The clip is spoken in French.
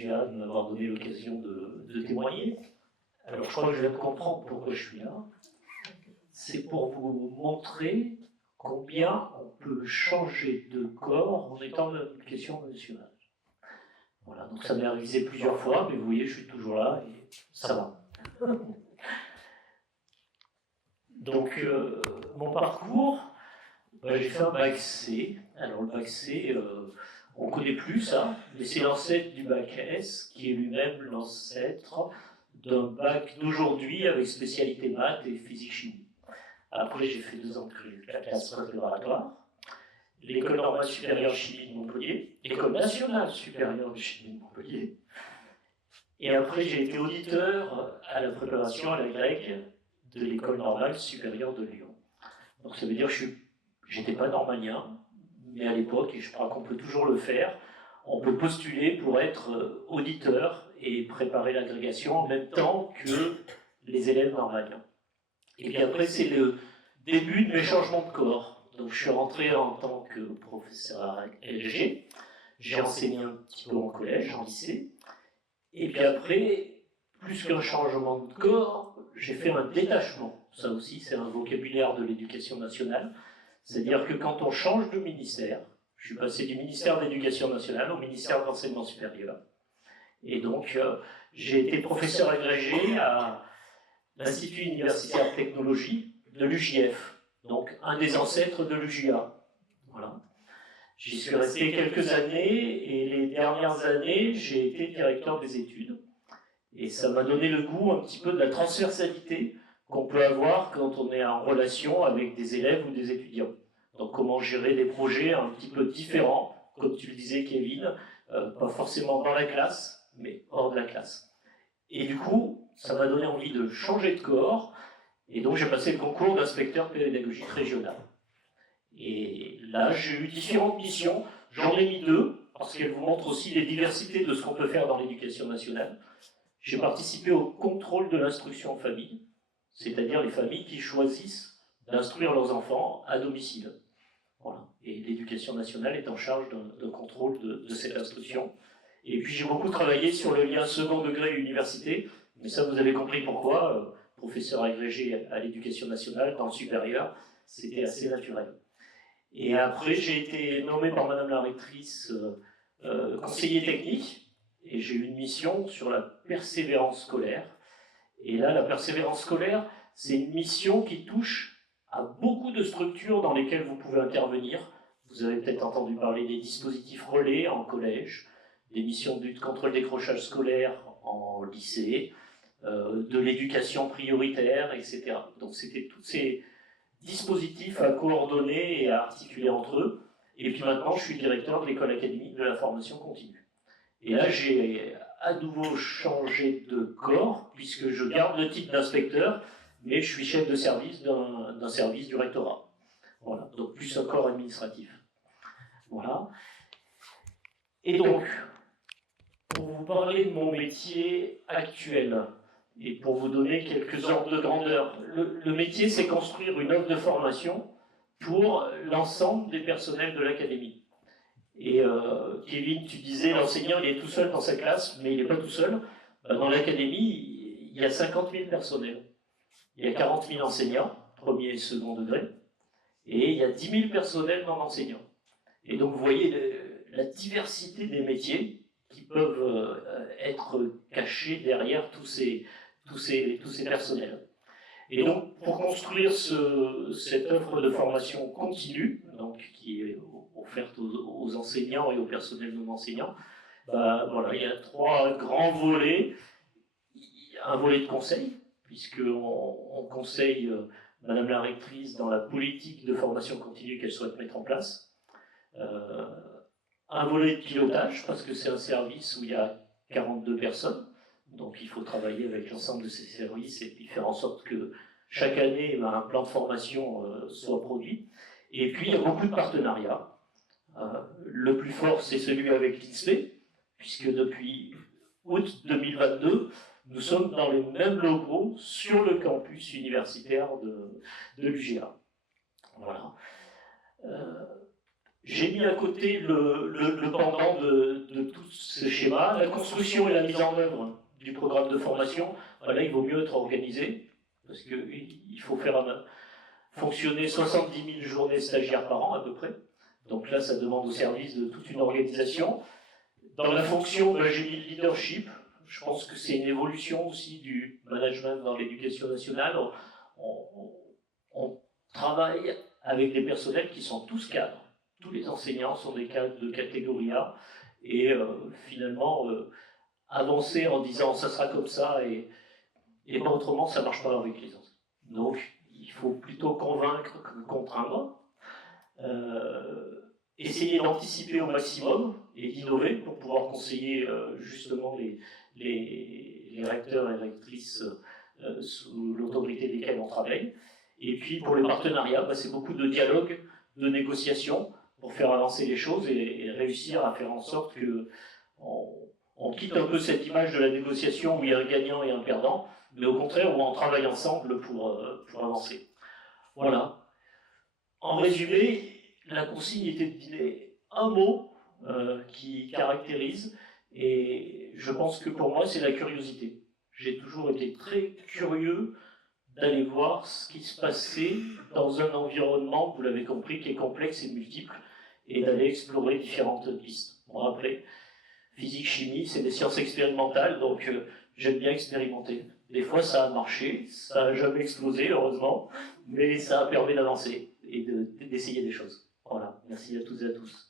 l'UGA de m'avoir donné l'occasion de témoigner. Alors je crois que je viens de comprendre pourquoi je suis là. C'est pour vous montrer combien on peut changer de corps en étant dans l'éducation nationale. Voilà, donc ça m'est arrivé plusieurs fois, mais vous voyez, je suis toujours là et ça va. Donc, mon parcours, j'ai fait un bac C. Alors, le bac C, on ne connaît plus ça, mais c'est l'ancêtre du bac S, qui est lui-même l'ancêtre d'un bac d'aujourd'hui avec spécialité maths et physique-chimie. Après, j'ai fait 2 ans de classe préparatoire, l'École normale supérieure de chimie de Montpellier, l'École nationale supérieure de chimie de Montpellier. Et après, j'ai été auditeur à la préparation à la grecque de l'École normale supérieure de Lyon. Donc ça veut dire que je n'étais pas normalien, mais à l'époque, et je crois qu'on peut toujours le faire, on peut postuler pour être auditeur et préparer l'agrégation en même temps que les élèves normaliens. Et puis après, c'est le début de mes changements de corps. Donc je suis rentré en tant que professeur agrégé, j'ai enseigné un petit peu en collège, en lycée, et puis après, plus qu'un changement de corps, j'ai fait un détachement. Ça aussi, c'est un vocabulaire de l'éducation nationale. C'est-à-dire que quand on change de ministère, je suis passé du ministère de l'Éducation nationale au ministère de l'Enseignement supérieur. Et donc, j'ai été professeur agrégé à l'Institut universitaire de technologie de l'UJF, donc un des ancêtres de l'UJA. Voilà. J'y suis resté quelques années, et les dernières années, j'ai été directeur des études. Et ça m'a donné le goût un petit peu de la transversalité qu'on peut avoir quand on est en relation avec des élèves ou des étudiants. Donc comment gérer des projets un petit peu différents, comme tu le disais Kevin, pas forcément dans la classe, mais hors de la classe. Et du coup, ça m'a donné envie de changer de corps, et donc j'ai passé le concours d'inspecteur pédagogique régional. Et là, j'ai eu différentes missions, j'en ai mis 2, parce qu'elles vous montrent aussi les diversités de ce qu'on peut faire dans l'éducation nationale. J'ai participé au contrôle de l'instruction en famille, c'est-à-dire les familles qui choisissent d'instruire leurs enfants à domicile. Voilà. Et l'éducation nationale est en charge d'un contrôle de cette instruction. Et puis j'ai beaucoup travaillé sur le lien second degré université, mais ça vous avez compris pourquoi, professeur agrégé à l'éducation nationale, dans le supérieur, c'était assez naturel. Et après j'ai été nommé par madame la rectrice conseiller technique, et j'ai eu une mission sur la persévérance scolaire. Et là, la persévérance scolaire, c'est une mission qui touche à beaucoup de structures dans lesquelles vous pouvez intervenir. Vous avez peut-être entendu parler des dispositifs relais en collège, des missions de lutte contre le décrochage scolaire en lycée, de l'éducation prioritaire, etc. Donc c'était tous ces dispositifs à coordonner et à articuler entre eux. Et puis maintenant, je suis directeur de l'école académique de la formation continue. Et là, j'ai à nouveau changé de corps, puisque je garde le titre d'inspecteur, mais je suis chef de service d'un service du rectorat. Voilà, donc plus un corps administratif. Voilà. Et donc, pour vous parler de mon métier actuel, et pour vous donner quelques ordres de grandeur, le métier, c'est construire une offre de formation pour l'ensemble des personnels de l'académie. Et Kevin, tu disais, l'enseignant, il est tout seul dans sa classe, mais il n'est pas tout seul. Dans l'académie, il y a 50 000 personnels. Il y a 40 000 enseignants, premier et second degré, et il y a 10 000 personnels non enseignants. Et donc, vous voyez la diversité des métiers qui peuvent être cachés derrière tous ces personnels. Et donc, pour construire cette offre de formation continue, donc, qui est offerte aux enseignants et au personnel non enseignant, voilà, il y a 3 grands volets. Un volet de conseil, puisqu'on conseille Madame la rectrice dans la politique de formation continue qu'elle souhaite mettre en place. Un volet de pilotage, parce que c'est un service où il y a 42 personnes, donc il faut travailler avec l'ensemble de ces services et puis faire en sorte que chaque année, un plan de formation soit produit. Et puis, il y a beaucoup de partenariats. Le plus fort, c'est celui avec l'INSPE, puisque depuis août 2022, nous sommes dans le même logo sur le campus universitaire de l'UGA. Voilà. J'ai mis à côté le pendant de tout ce schéma, la construction et la mise en œuvre du programme de formation. Voilà, il vaut mieux être organisé, parce qu'il faut faire fonctionner 70 000 journées stagiaires par an à peu près. Donc là, ça demande au service de toute une organisation. Dans la fonction, j'ai mis le leadership. Je pense que c'est une évolution aussi du management dans l'éducation nationale. On travaille avec des personnels qui sont tous cadres. Tous les enseignants sont des cadres de catégorie A. Et finalement, avancer en disant ça sera comme ça et pas autrement, ça ne marche pas avec les enseignants. Donc, il faut plutôt convaincre que contraindre. Essayer d'anticiper au maximum et d'innover pour pouvoir conseiller justement les recteurs et rectrices sous l'autorité desquels on travaille. Et puis pour les partenariats, c'est beaucoup de dialogue, de négociation pour faire avancer les choses et réussir à faire en sorte qu'on quitte un peu cette image de la négociation où il y a un gagnant et un perdant, mais au contraire où on travaille ensemble pour avancer. Voilà. En résumé, la consigne était de donner un mot qui caractérise, et je pense que pour moi, c'est la curiosité. J'ai toujours été très curieux d'aller voir ce qui se passait dans un environnement, vous l'avez compris, qui est complexe et multiple, et d'aller explorer différentes pistes. Bon, après, physique, chimie, c'est des sciences expérimentales, donc j'aime bien expérimenter. Des fois, ça a marché, ça n'a jamais explosé, heureusement, mais ça a permis d'avancer et d'essayer des choses. Voilà, merci à toutes et à tous.